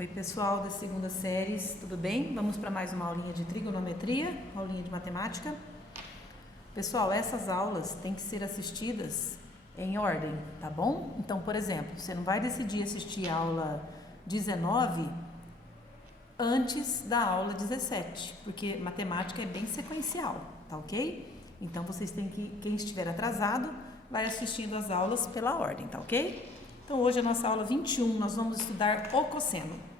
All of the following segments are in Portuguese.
Oi pessoal da segunda série, tudo bem? Vamos para mais uma aulinha de trigonometria, aulinha de matemática. Pessoal, essas aulas têm que ser assistidas em ordem, tá bom? Então, por exemplo, você não vai decidir assistir a aula 19 antes da aula 17, porque matemática é bem sequencial, tá ok? Então, vocês têm que, quem estiver atrasado, vai assistindo as aulas pela ordem, tá ok? Então, hoje a nossa aula 21, nós vamos estudar o cosseno.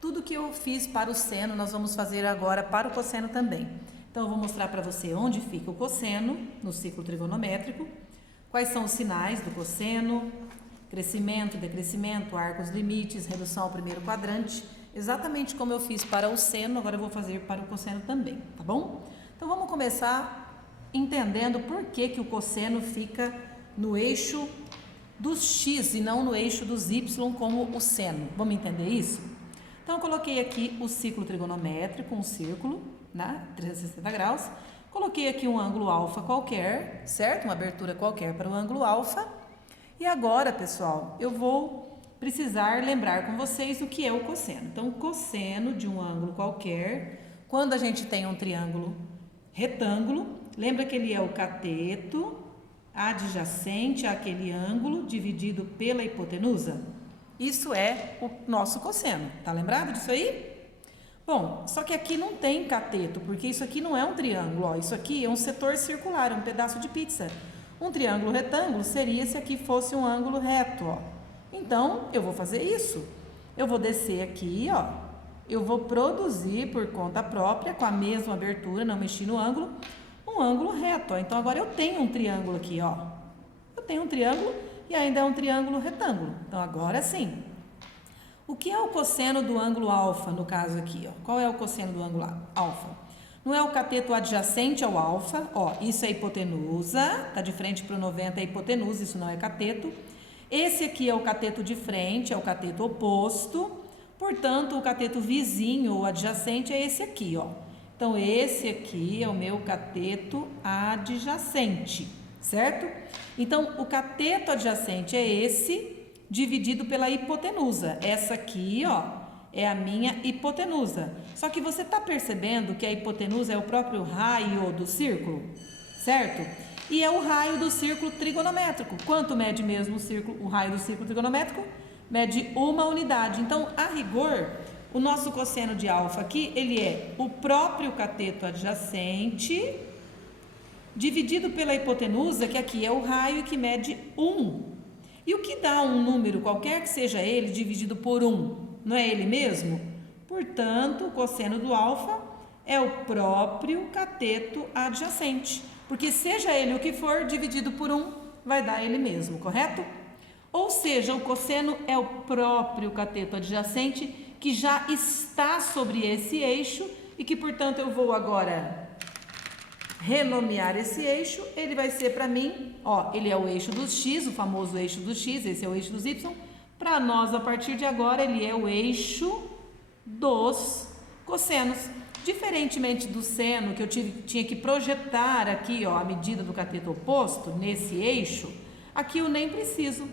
Tudo que eu fiz para o seno, nós vamos fazer agora para o cosseno também. Então, eu vou mostrar para você onde fica o cosseno no ciclo trigonométrico, quais são os sinais do cosseno, crescimento, decrescimento, arcos, limites, redução ao primeiro quadrante, exatamente como eu fiz para o seno, agora eu vou fazer para o cosseno também, tá bom? Então, vamos começar entendendo por que o cosseno fica no eixo dos x e não no eixo dos y como o seno. Vamos entender isso? Então, eu coloquei aqui o ciclo trigonométrico, um círculo, né, 360 graus. Coloquei aqui um ângulo alfa qualquer, certo? Uma abertura qualquer para o ângulo alfa. E agora, pessoal, eu vou precisar lembrar com vocês o que é o cosseno. Então, o cosseno de um ângulo qualquer, quando a gente tem um triângulo retângulo, lembra que ele é o cateto adjacente àquele ângulo dividido pela hipotenusa? Isso é o nosso cosseno, tá lembrado disso aí? Bom, só que aqui não tem cateto, porque isso aqui não é um triângulo, ó, isso aqui é um setor circular, é um pedaço de pizza. Um triângulo retângulo seria se aqui fosse um ângulo reto, ó. Então, eu vou fazer isso. Eu vou descer aqui, ó. Eu vou produzir por conta própria, com a mesma abertura, não mexi no ângulo, um ângulo reto, ó. Então, agora eu tenho um triângulo aqui, ó. Eu tenho um triângulo e ainda é um triângulo retângulo. Então, agora sim. O que é o cosseno do ângulo alfa, no caso aqui, ó? Qual é o cosseno do ângulo alfa? Não é o cateto adjacente ao alfa, ó, isso é hipotenusa, tá de frente para o 90 é hipotenusa, isso não é cateto. Esse aqui é o cateto de frente, é o cateto oposto, portanto, o cateto vizinho ou adjacente é esse aqui, ó. Então, esse aqui é o meu cateto adjacente, certo? Então, o cateto adjacente é esse, dividido pela hipotenusa. Essa aqui, ó, é a minha hipotenusa. Só que você está percebendo que a hipotenusa é o próprio raio do círculo, certo? E é o raio do círculo trigonométrico. Quanto mede mesmo o raio do círculo trigonométrico? Mede uma unidade. Então, a rigor, o nosso cosseno de alfa aqui, ele é o próprio cateto adjacente dividido pela hipotenusa, que aqui é o raio e que mede 1. E o que dá um número, qualquer que seja ele, dividido por 1? Não é ele mesmo? Portanto, o cosseno do alfa é o próprio cateto adjacente. Porque seja ele o que for, dividido por 1, vai dar ele mesmo, correto? Ou seja, o cosseno é o próprio cateto adjacente que já está sobre esse eixo e que, portanto, eu vou agora renomear esse eixo. Ele vai ser para mim, ó, ele é o eixo dos x, o famoso eixo dos x, esse é o eixo dos y. Para nós, a partir de agora, ele é o eixo dos cossenos. Diferentemente do seno, que eu tinha que projetar aqui, ó, a medida do cateto oposto, nesse eixo, aqui eu nem preciso.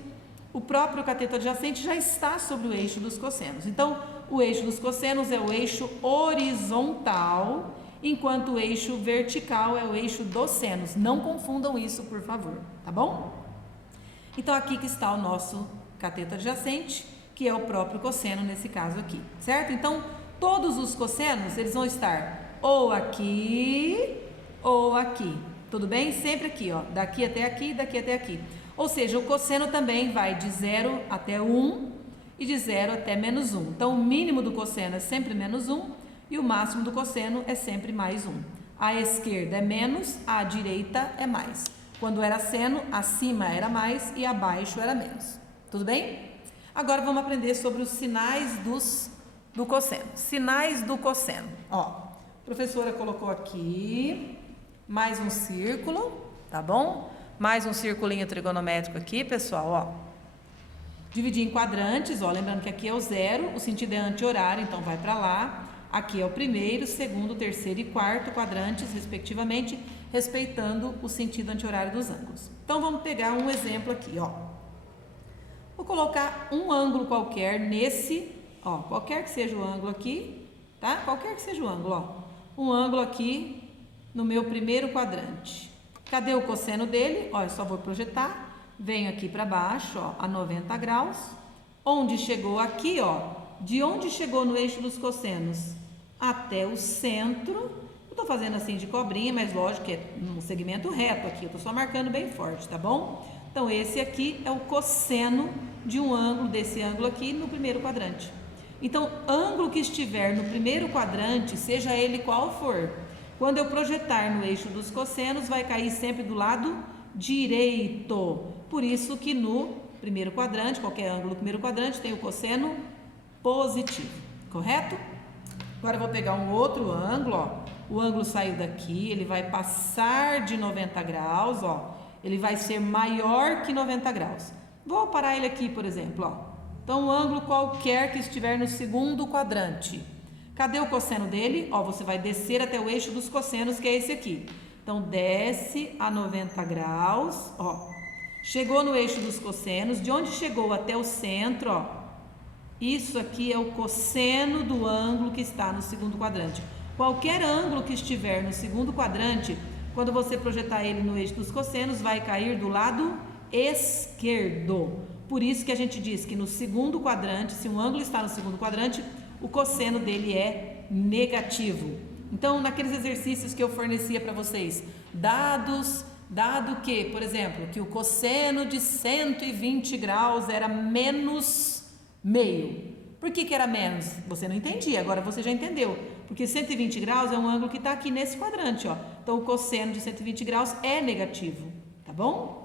O próprio cateto adjacente já está sobre o eixo dos cossenos. Então, o eixo dos cossenos é o eixo horizontal, enquanto o eixo vertical é o eixo dos senos. Não confundam isso, por favor, tá bom? Então, aqui que está o nosso cateto adjacente, que é o próprio cosseno nesse caso aqui, certo? Então, todos os cossenos, eles vão estar ou aqui, tudo bem? Sempre aqui, ó, daqui até aqui, daqui até aqui. Ou seja, o cosseno também vai de 0 até 1 e de 0 até menos 1. Então, o mínimo do cosseno é sempre menos 1 e o máximo do cosseno é sempre mais 1. À esquerda é menos, à direita é mais. Quando era seno, acima era mais e abaixo era menos. Tudo bem? Agora vamos aprender sobre os sinais do cosseno. Sinais do cosseno. Ó, a professora colocou aqui mais um círculo, tá bom? Mais um circulinho trigonométrico aqui, pessoal, ó. Dividir em quadrantes, ó, lembrando que aqui é o 0, o sentido é anti-horário, então vai para lá. Aqui é o primeiro, segundo, terceiro e quarto quadrantes, respectivamente, respeitando o sentido anti-horário dos ângulos. Então, vamos pegar um exemplo aqui, ó. Vou colocar um ângulo qualquer nesse ó, qualquer que seja o ângulo aqui, tá? Qualquer que seja o ângulo, ó. Um ângulo aqui no meu primeiro quadrante. Cadê o cosseno dele? Ó, eu só vou projetar, venho aqui para baixo, ó, a 90 graus. Onde chegou aqui, ó, de onde chegou no eixo dos cossenos até o centro. Eu tô fazendo assim de cobrinha, mas lógico que é um segmento reto aqui, eu tô só marcando bem forte, tá bom? Então, esse aqui é o cosseno de um ângulo, desse ângulo aqui, no primeiro quadrante. Então, ângulo que estiver no primeiro quadrante, seja ele qual for, quando eu projetar no eixo dos cossenos, vai cair sempre do lado direito. Por isso que no primeiro quadrante, qualquer ângulo do primeiro quadrante, tem o cosseno positivo, correto? Agora eu vou pegar um outro ângulo, ó. O ângulo saiu daqui, ele vai passar de 90 graus, ó. Ele vai ser maior que 90 graus. Vou parar ele aqui, por exemplo, ó. Então, um ângulo qualquer que estiver no segundo quadrante. Cadê o cosseno dele? Ó, você vai descer até o eixo dos cossenos, que é esse aqui. Então, desce a 90 graus, ó. Chegou no eixo dos cossenos. De onde chegou até o centro, ó. Isso aqui é o cosseno do ângulo que está no segundo quadrante. Qualquer ângulo que estiver no segundo quadrante, quando você projetar ele no eixo dos cossenos, vai cair do lado esquerdo. Por isso que a gente diz que no segundo quadrante, se um ângulo está no segundo quadrante, o cosseno dele é negativo. Então, naqueles exercícios que eu fornecia para vocês, dado que, por exemplo, que o cosseno de 120 graus era menos meio. Por que era menos? Você não entendia, agora você já entendeu. Porque 120 graus é um ângulo que está aqui nesse quadrante, ó. Então, o cosseno de 120 graus é negativo, tá bom?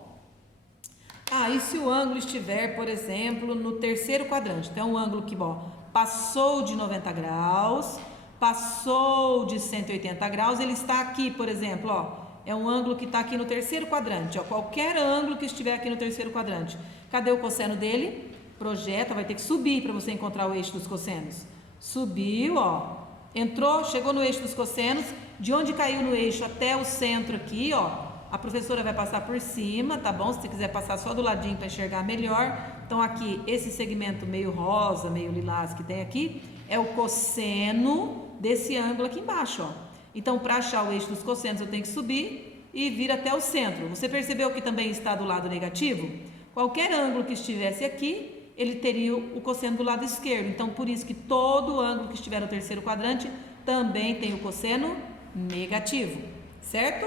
Ah, e se o ângulo estiver, por exemplo, no terceiro quadrante? Então, um ângulo que, ó, passou de 90 graus, passou de 180 graus, ele está aqui, por exemplo, ó. É um ângulo que está aqui no terceiro quadrante, ó. Qualquer ângulo que estiver aqui no terceiro quadrante. Cadê o cosseno dele? Projeta, vai ter que subir para você encontrar o eixo dos cossenos. Subiu, ó. Entrou, chegou no eixo dos cossenos. De onde caiu no eixo até o centro aqui, ó. A professora vai passar por cima, tá bom? Se você quiser passar só do ladinho para enxergar melhor. Então, aqui, esse segmento meio rosa, meio lilás que tem aqui, é o cosseno desse ângulo aqui embaixo, ó. Então, para achar o eixo dos cossenos, eu tenho que subir e vir até o centro. Você percebeu que também está do lado negativo? Qualquer ângulo que estivesse aqui, ele teria o cosseno do lado esquerdo. Então, por isso que todo ângulo que estiver no terceiro quadrante também tem o cosseno negativo, certo?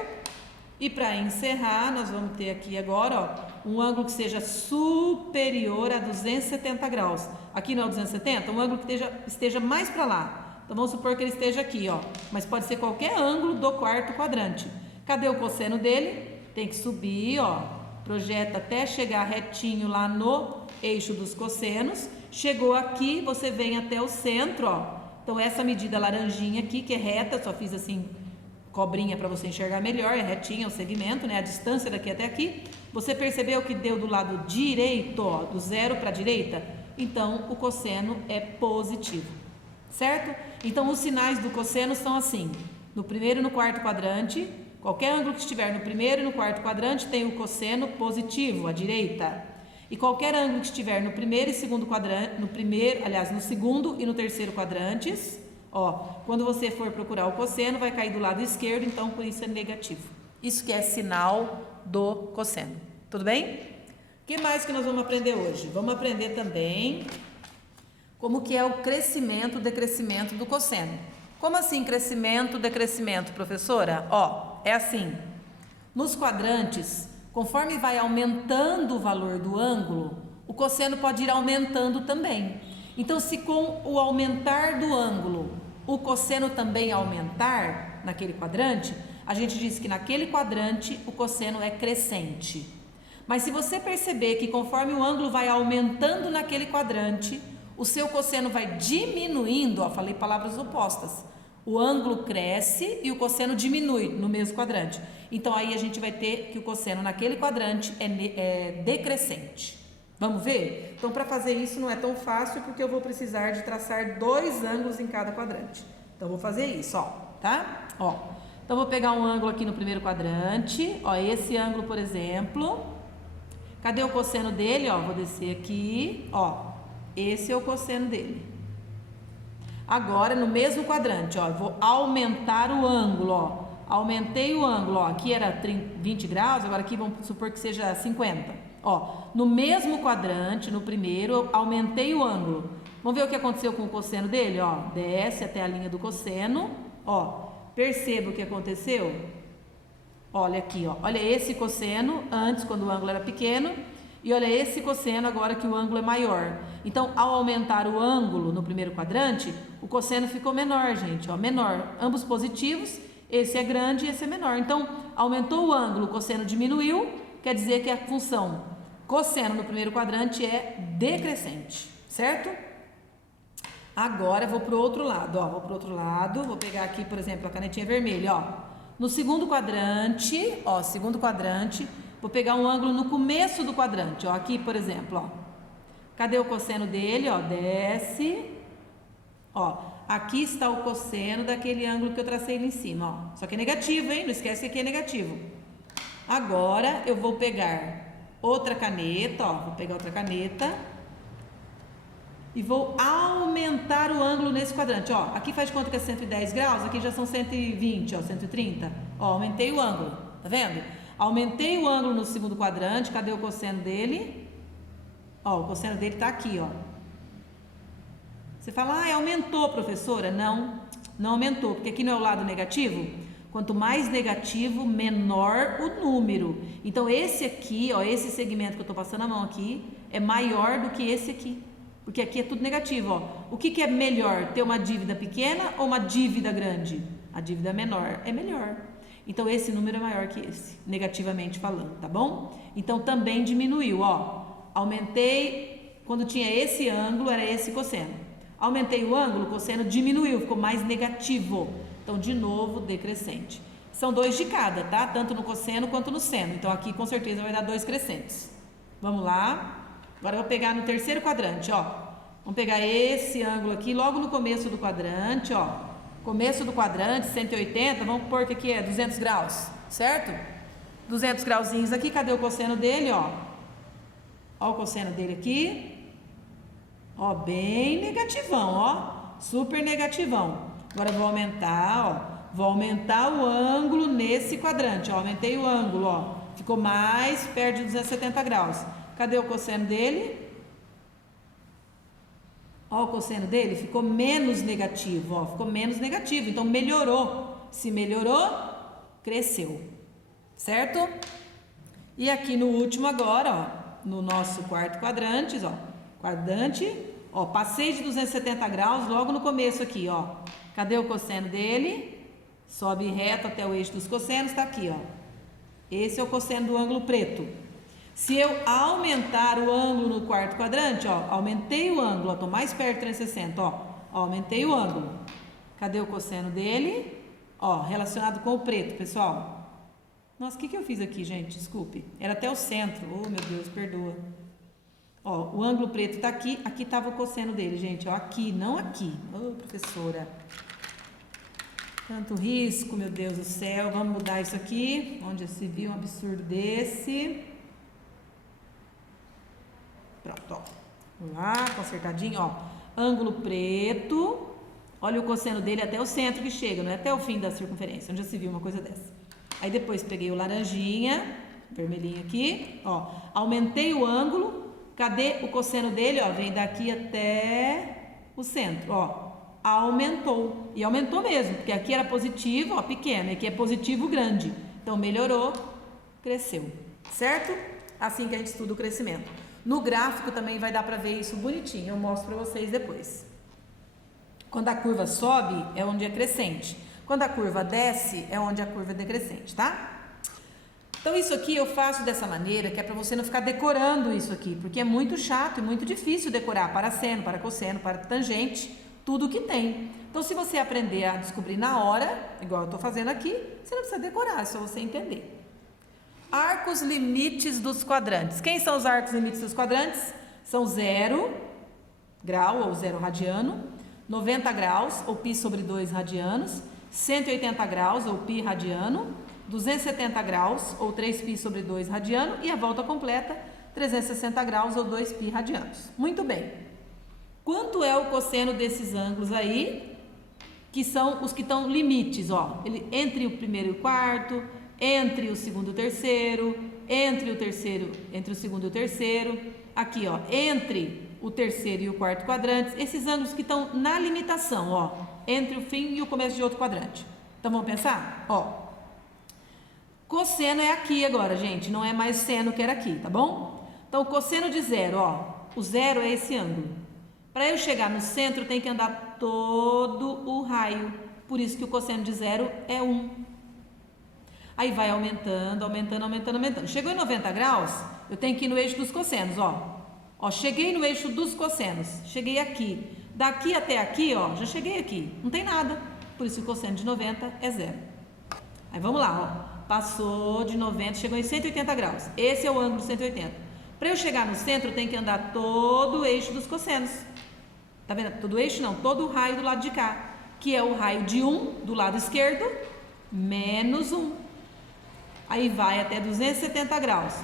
E para encerrar, nós vamos ter aqui agora, ó, um ângulo que seja superior a 270 graus. Aqui não é 270? Um ângulo que esteja mais para lá. Então, vamos supor que ele esteja aqui, ó. Mas pode ser qualquer ângulo do quarto quadrante. Cadê o cosseno dele? Tem que subir, ó. Projeta até chegar retinho lá no eixo dos cossenos. Chegou aqui, você vem até o centro, ó. Então, essa medida laranjinha aqui, que é reta, só fiz assim, cobrinha para você enxergar melhor, é retinha o segmento, né? A distância daqui até aqui. Você percebeu que deu do lado direito, ó, do zero para a direita? Então, o cosseno é positivo, certo? Então, os sinais do cosseno são assim. No primeiro e no quarto quadrante, qualquer ângulo que estiver no primeiro e no quarto quadrante tem o cosseno positivo, à direita. E qualquer ângulo que estiver no primeiro e segundo quadrante, no segundo e no terceiro quadrantes, ó, quando você for procurar o cosseno, vai cair do lado esquerdo, então por isso é negativo. Isso que é sinal do cosseno. Tudo bem? O que mais que nós vamos aprender hoje? Vamos aprender também como que é o crescimento, decrescimento do cosseno. Como assim crescimento, decrescimento, professora? Ó, é assim. Nos quadrantes, conforme vai aumentando o valor do ângulo, o cosseno pode ir aumentando também. Então, se com o aumentar do ângulo, o cosseno também aumentar naquele quadrante, a gente diz que naquele quadrante o cosseno é crescente. Mas se você perceber que conforme o ângulo vai aumentando naquele quadrante, o seu cosseno vai diminuindo, ó, falei palavras opostas. O ângulo cresce e o cosseno diminui no mesmo quadrante. Então, aí a gente vai ter que o cosseno naquele quadrante é decrescente. Vamos ver? Então, para fazer isso não é tão fácil, porque eu vou precisar de traçar dois ângulos em cada quadrante. Então, vou fazer isso, ó, tá? Ó, então, vou pegar um ângulo aqui no primeiro quadrante, ó, esse ângulo, por exemplo. Cadê o cosseno dele? Ó, vou descer aqui, ó, esse é o cosseno dele. Agora, no mesmo quadrante, ó, eu vou aumentar o ângulo, ó. Aumentei o ângulo, ó. Aqui era 20 graus, agora aqui vamos supor que seja 50. Ó, no mesmo quadrante, no primeiro, eu aumentei o ângulo. Vamos ver o que aconteceu com o cosseno dele, ó. Desce até a linha do cosseno, ó. Perceba o que aconteceu? Olha aqui, ó. Olha esse cosseno antes, quando o ângulo era pequeno, e olha esse cosseno agora que o ângulo é maior. Então, ao aumentar o ângulo no primeiro quadrante, o cosseno ficou menor, gente, ó, menor. Ambos positivos, esse é grande e esse é menor. Então, aumentou o ângulo, o cosseno diminuiu, quer dizer que a função cosseno no primeiro quadrante é decrescente, certo? Agora, vou para o outro lado, ó, vou para o outro lado, vou pegar aqui, por exemplo, a canetinha vermelha, ó. No segundo quadrante, ó, segundo quadrante, vou pegar um ângulo no começo do quadrante, ó, aqui, por exemplo, ó. Cadê o cosseno dele, ó, desce, ó, aqui está o cosseno daquele ângulo que eu tracei ali em cima, ó. Só que é negativo, hein, não esquece que aqui é negativo. Agora, eu vou pegar outra caneta, ó, vou pegar outra caneta e vou aumentar o ângulo nesse quadrante, ó. Aqui faz de conta que é 110 graus, aqui já são 120, ó, 130. Ó, aumentei o ângulo, tá vendo? Aumentei o ângulo no segundo quadrante, cadê o cosseno dele? Ó, o cosseno dele tá aqui, ó. Você fala, ah, aumentou, professora? Não, não aumentou, porque aqui não é o lado negativo. Quanto mais negativo, menor o número. Então, esse aqui, ó, esse segmento que eu tô passando a mão aqui, é maior do que esse aqui. Porque aqui é tudo negativo, ó. O que é melhor? Ter uma dívida pequena ou uma dívida grande? A dívida menor é melhor. Então, esse número é maior que esse, negativamente falando, tá bom? Então, também diminuiu, ó. Aumentei, quando tinha esse ângulo, era esse cosseno. Aumentei o ângulo, o cosseno diminuiu, ficou mais negativo. Então, de novo, decrescente. São 2 de cada, tá? Tanto no cosseno quanto no seno. Então, aqui com certeza vai dar 2 crescentes. Vamos lá. Agora eu vou pegar no terceiro quadrante, ó. Vamos pegar esse ângulo aqui, logo no começo do quadrante, ó. Começo do quadrante, 180, vamos pôr que aqui é 200 graus, certo? 200 grauzinhos aqui, cadê o cosseno dele, ó? Ó o cosseno dele aqui. Ó, bem negativão, ó. Super negativão. Agora eu vou aumentar, ó. Vou aumentar o ângulo nesse quadrante, ó. Aumentei o ângulo, ó. Ficou mais perto de 270 graus. Cadê o cosseno dele? Ó, o cosseno dele ficou menos negativo, ó, ficou menos negativo, então melhorou. Se melhorou, cresceu, certo? E aqui no último agora, ó, no nosso quarto quadrante, ó, passei de 270 graus logo no começo aqui, ó. Cadê o cosseno dele? Sobe reto até o eixo dos cossenos, tá aqui, ó. Esse é o cosseno do ângulo preto. Se eu aumentar o ângulo no quarto quadrante, ó, aumentei o ângulo, ó, tô mais perto de 360, ó, aumentei o ângulo. Cadê o cosseno dele? Ó, relacionado com o preto, pessoal. Nossa, o que eu fiz aqui, gente? Desculpe. Era até o centro. Oh, meu Deus, perdoa. Ó, o ângulo preto tá aqui, aqui tava o cosseno dele, gente, ó, aqui, não aqui. Ô, professora. Tanto risco, meu Deus do céu. Vamos mudar isso aqui, onde se viu um absurdo desse. Pronto, ó. Vamos lá, consertadinho, ó. Ângulo preto. Olha o cosseno dele até o centro que chega, não é até o fim da circunferência. Onde já se viu uma coisa dessa. Aí depois peguei o laranjinha, vermelhinho aqui, ó. Aumentei o ângulo. Cadê o cosseno dele, ó? Vem daqui até o centro, ó. Aumentou. E aumentou mesmo, porque aqui era positivo, ó, pequeno. Aqui é positivo grande. Então melhorou, cresceu. Certo? Assim que a gente estuda o crescimento. No gráfico também vai dar para ver isso bonitinho, eu mostro para vocês depois. Quando a curva sobe, é onde é crescente. Quando a curva desce, é onde a curva é decrescente, tá? Então, isso aqui eu faço dessa maneira, que é para você não ficar decorando isso aqui, porque é muito chato e muito difícil decorar para seno, para cosseno, para tangente, tudo que tem. Então, se você aprender a descobrir na hora, igual eu estou fazendo aqui, você não precisa decorar, é só você entender. Arcos limites dos quadrantes. Quem são os arcos limites dos quadrantes? São 0 grau ou 0 radiano, 90 graus ou π sobre 2 radianos, 180 graus ou π radiano, 270 graus ou 3π sobre 2 radiano e a volta completa 360 graus ou 2π radianos. Muito bem. quanto é o cosseno desses ângulos aí, que são os que estão limites, ó, entre o primeiro e o quarto, entre o segundo e o terceiro, entre o segundo e o terceiro, aqui, ó, entre o terceiro e o quarto quadrante, esses ângulos que estão na limitação, ó, entre o fim e o começo de outro quadrante. Então, vamos pensar? Ó, cosseno é aqui agora, gente, não é mais seno que era aqui, tá bom? Então, cosseno de zero, ó, o zero é esse ângulo. Para eu chegar no centro, tem que andar todo o raio, por isso que o cosseno de zero é 1. Aí vai aumentando, aumentando, aumentando, aumentando. Chegou em 90 graus, eu tenho que ir no eixo dos cossenos, ó. Ó, cheguei no eixo dos cossenos, cheguei aqui. Daqui até aqui, ó, já cheguei aqui, não tem nada. Por isso o cosseno de 90 é zero. Aí vamos lá, ó. Passou de 90, chegou em 180 graus. Esse é o ângulo 180. Para eu chegar no centro, eu tenho que andar todo o eixo dos cossenos. Tá vendo? Todo o eixo não, todo o raio do lado de cá. Que é o raio de 1 do lado esquerdo, menos 1. Aí vai até 270 graus.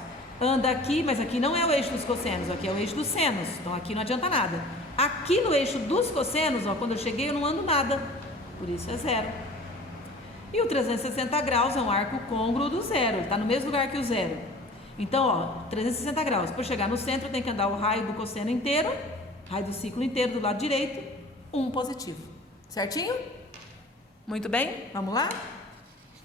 Anda aqui, mas aqui não é o eixo dos cossenos, aqui é o eixo dos senos. Então aqui não adianta nada. Aqui no eixo dos cossenos, ó, quando eu cheguei eu não ando nada. Por isso é zero. E o 360 graus é um arco côngruo do zero, está no mesmo lugar que o zero. Então, ó, 360 graus. Para chegar no centro, eu tenho que andar o raio do cosseno inteiro, raio do ciclo inteiro do lado direito, 1 positivo. Certinho? Muito bem, vamos lá?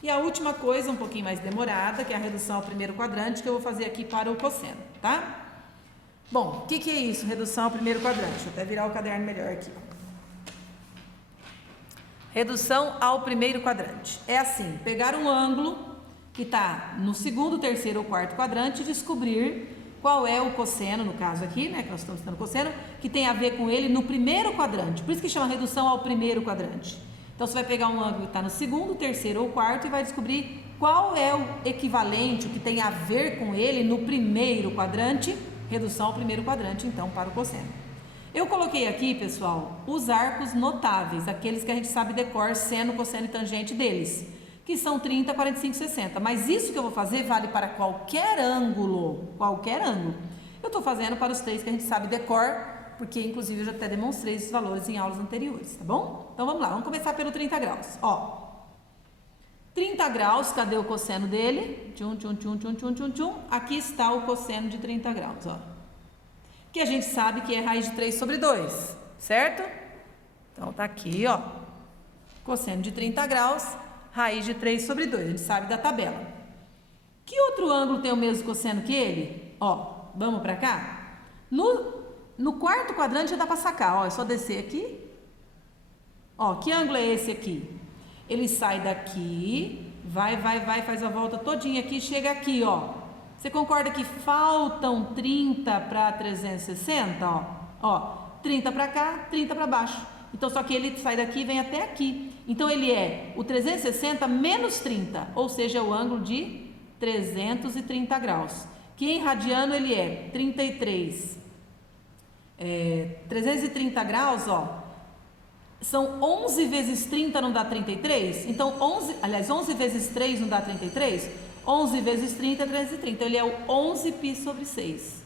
E a última coisa, um pouquinho mais demorada, que é a redução ao primeiro quadrante, que eu vou fazer aqui para o cosseno, tá? Bom, o que é isso, redução ao primeiro quadrante? Deixa eu até virar o caderno melhor aqui. Redução ao primeiro quadrante. É assim, pegar um ângulo que está no segundo, terceiro ou quarto quadrante e descobrir qual é o cosseno, no caso aqui, né, que nós estamos estudando cosseno, que tem a ver com ele no primeiro quadrante. Por isso que chama redução ao primeiro quadrante. Então, você vai pegar um ângulo que está no segundo, terceiro ou quarto e vai descobrir qual é o equivalente, o que tem a ver com ele no primeiro quadrante, redução ao primeiro quadrante, então, para o cosseno. Eu coloquei aqui, pessoal, os arcos notáveis, aqueles que a gente sabe decor, seno, cosseno e tangente deles, que são 30, 45, 60. Mas isso que eu vou fazer vale para qualquer ângulo, qualquer ângulo. Eu estou fazendo para os 3 que a gente sabe decor, porque inclusive eu já até demonstrei esses valores em aulas anteriores, tá bom? Então vamos lá, vamos começar pelo 30 graus. Ó, 30 graus, cadê o cosseno dele? Tchum, tchum, tchum, tchum, tchum, tchum, tchum. Aqui está o cosseno de 30 graus, ó. Que a gente sabe que é raiz de 3 sobre 2, certo? Então tá aqui, ó. Cosseno de 30 graus, raiz de 3 sobre 2, a gente sabe da tabela. Que outro ângulo tem o mesmo cosseno que ele? Ó, vamos pra cá? No quarto quadrante já dá pra sacar, ó, é só descer aqui. Ó, que ângulo é esse aqui? Ele sai daqui, vai, faz a volta todinha aqui, chega aqui, ó. Você concorda que faltam 30 para 360, ó? Ó, 30 para cá, 30 para baixo. Então, só que ele sai daqui e vem até aqui. Então, ele é o 360 menos 30, ou seja, é o ângulo de 330 graus. Que em radiano ele é 33. 330 graus, ó. São 11 vezes 30 não dá 33? Então, 11 vezes 3 não dá 33? 11 vezes 30 é 330, então ele é o 11 π sobre 6,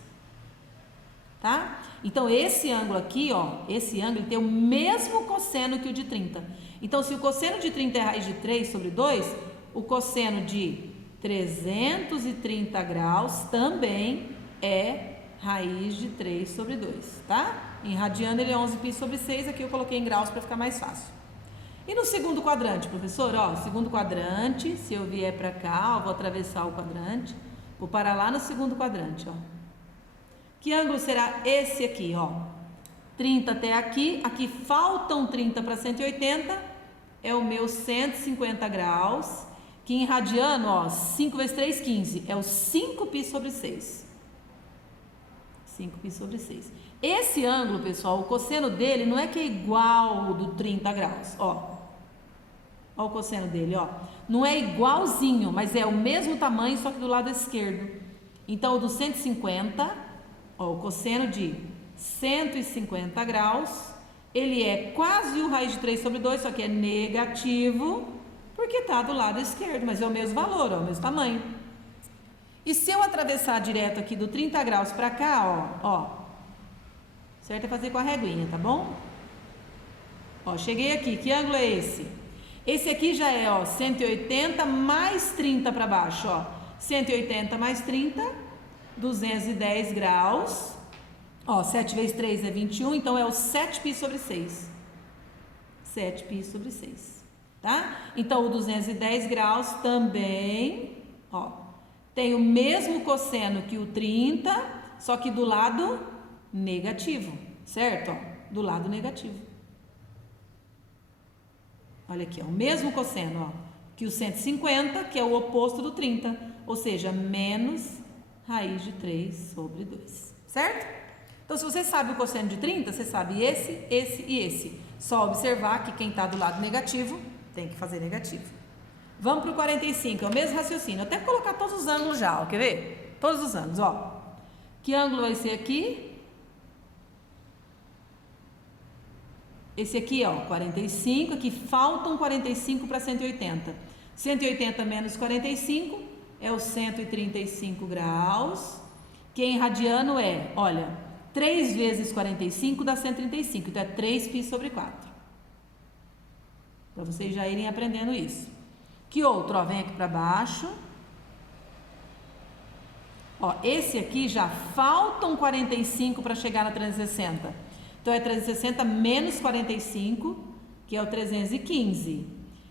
tá? Então, esse ângulo aqui, ó, esse ângulo ele tem o mesmo cosseno que o de 30. Então, se o cosseno de 30 é raiz de 3 sobre 2, o cosseno de 330 graus também é raiz de 3 sobre 2, tá? Em radiano ele é 11 π sobre 6, aqui eu coloquei em graus para ficar mais fácil. E no segundo quadrante, professor? Ó, segundo quadrante, se eu vier para cá, ó, vou atravessar o quadrante, vou parar lá no segundo quadrante, ó. Que ângulo será esse aqui, ó? 30 até aqui, aqui faltam 30 para 180, é o meu 150 graus, que em radiano, ó, 5 vezes 3, 15, é o 5 π sobre 6. 5 π sobre 6. Esse ângulo, pessoal, o cosseno dele não é que é igual ao do 30 graus, ó. Olha o cosseno dele, ó. Não é igualzinho, mas é o mesmo tamanho, só que do lado esquerdo. Então, o do 150, ó, o cosseno de 150 graus, ele é quase o raiz de 3 sobre 2, só que é negativo, porque está do lado esquerdo, mas é o mesmo valor, ó, o mesmo tamanho. E se eu atravessar direto aqui do 30 graus para cá, ó, Certo é fazer com a reguinha, tá bom? Ó, cheguei aqui. Que ângulo é esse? Esse aqui já é, ó, 180 mais 30 para baixo, ó. 180 mais 30, 210 graus. Ó, 7 vezes 3 é 21, então é o 7π sobre 6. 7π sobre 6, tá? Então, o 210 graus também, ó, tem o mesmo cosseno que o 30, só que do lado negativo, certo? Ó, do lado negativo. Olha aqui, ó, o mesmo cosseno, ó, que o 150, que é o oposto do 30, ou seja, menos raiz de 3 sobre 2, certo? Então, se você sabe o cosseno de 30, você sabe esse, esse e esse. Só observar que quem está do lado negativo tem que fazer negativo. Vamos para o 45, é o mesmo raciocínio. Eu até vou colocar todos os ângulos já, ó, quer ver? Todos os ângulos, ó. Que ângulo vai ser aqui? Esse aqui, ó, 45, aqui faltam 45 para 180. 180 menos 45 é os 135 graus. Que em radiano é, olha, 3 vezes 45 dá 135, então é 3π sobre 4. Para vocês já irem aprendendo isso. Que outro? Ó, vem aqui para baixo. Ó, esse aqui já faltam 45 para chegar na 360. Então é 360 menos 45, que é o 315.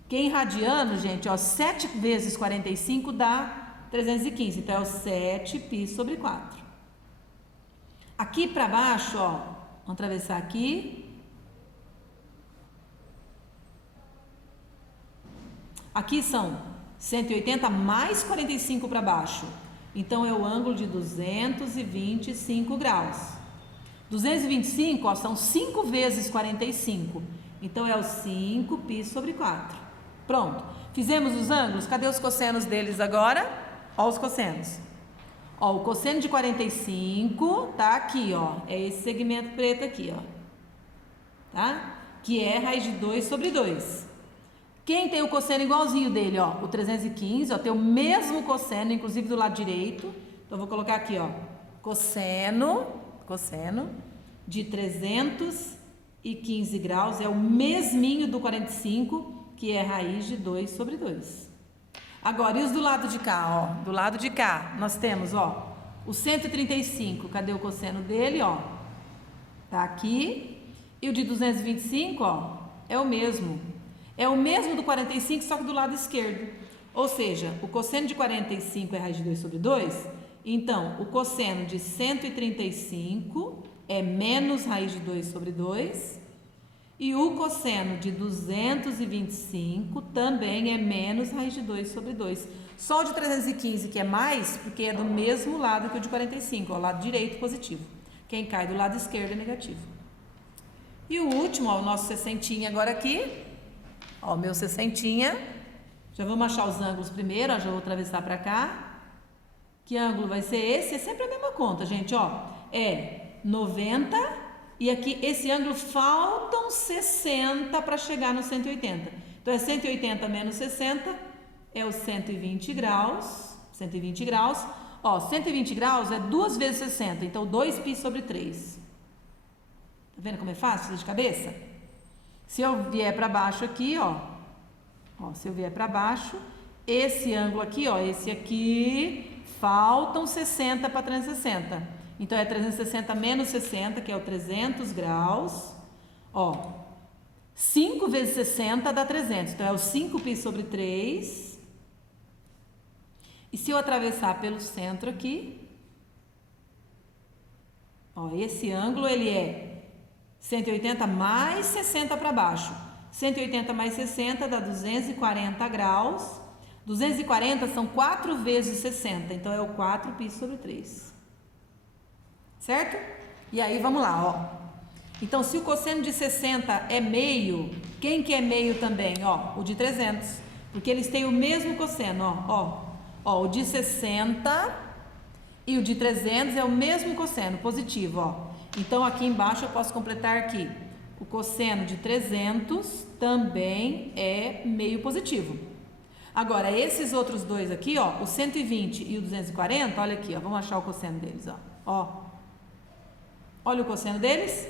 Que em radiano, gente, ó, 7 vezes 45 dá 315, então é o 7π sobre 4. Aqui para baixo, ó, vamos atravessar aqui. Aqui são 180 mais 45 para baixo. Então, é o ângulo de 225 graus. 225, ó, são 5 vezes 45. Então, é o 5π sobre 4. Pronto. Fizemos os ângulos. Cadê os cossenos deles agora? Ó os cossenos. Ó, o cosseno de 45 tá aqui, ó. É esse segmento preto aqui, ó. Tá? Que é raiz de 2 sobre 2. Quem tem o cosseno igualzinho dele, ó? O 315, ó. Tem o mesmo cosseno, inclusive do lado direito. Então, eu vou colocar aqui, ó. Cosseno de 315 graus. É o mesminho do 45, que é raiz de 2 sobre 2. Agora, e os do lado de cá, ó? Do lado de cá, nós temos, ó, o 135, cadê o cosseno dele, ó? Tá aqui. E o de 225, ó, é o mesmo. É o mesmo do 45, só que do lado esquerdo. Ou seja, o cosseno de 45 é raiz de 2 sobre 2. Então, o cosseno de 135 é menos raiz de 2 sobre 2. E o cosseno de 225 também é menos raiz de 2 sobre 2. Só o de 315 que é mais, porque é do mesmo lado que o de 45, ó, o lado direito positivo. Quem cai do lado esquerdo é negativo. E o último, ó, o nosso 60 agora aqui. Ó, o meu 60. Já vamos achar os ângulos primeiro, ó, já vou atravessar para cá. Que ângulo vai ser esse? É sempre a mesma conta, gente, ó. É 90. E aqui, esse ângulo, faltam 60 para chegar no 180. Então, é 180 menos 60, é os 120 graus. 120 graus. Ó, 120 graus é 2 vezes 60, então 2π sobre 3. Tá vendo como é fácil fazer de cabeça? Se eu vier para baixo aqui, ó. Se eu vier para baixo, esse ângulo aqui, ó, esse aqui, faltam 60 para 360. Então, é 360 menos 60, que é o 300 graus. Ó, 5 vezes 60 dá 300. Então, é o 5π sobre 3. E se eu atravessar pelo centro aqui, ó, esse ângulo, ele é 180 mais 60 para baixo. 180 mais 60 dá 240 graus. 240 são 4 vezes 60. Então, é o 4π sobre 3. Certo? E aí, vamos lá, ó. Então, se o cosseno de 60 é meio, quem que é meio também? Ó, o de 300. Porque eles têm o mesmo cosseno, ó. O de 60 e o de 300 é o mesmo cosseno, positivo, ó. Então, aqui embaixo eu posso completar aqui. O cosseno de 300 também é meio positivo. Agora, esses outros dois aqui, ó, o 120 e o 240, olha aqui, ó. Vamos achar o cosseno deles, ó. Olha o cosseno deles.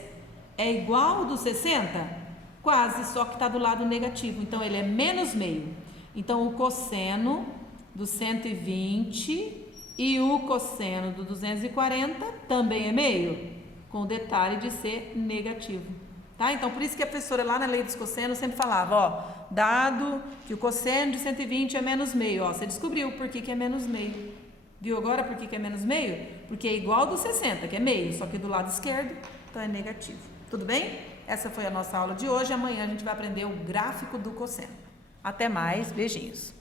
É igual ao do 60? Quase, só que está do lado negativo. Então, ele é menos meio. Então, o cosseno do 120 e o cosseno do 240 também é meio, com o detalhe de ser negativo. Tá? Então, por isso que a professora lá na lei dos cossenos sempre falava, ó, dado que o cosseno de 120 é menos meio, ó, você descobriu por que é menos meio. Viu agora por que é menos meio? Porque é igual ao do 60, que é meio, só que do lado esquerdo, então é negativo. Tudo bem? Essa foi a nossa aula de hoje. Amanhã a gente vai aprender o gráfico do cosseno. Até mais, beijinhos.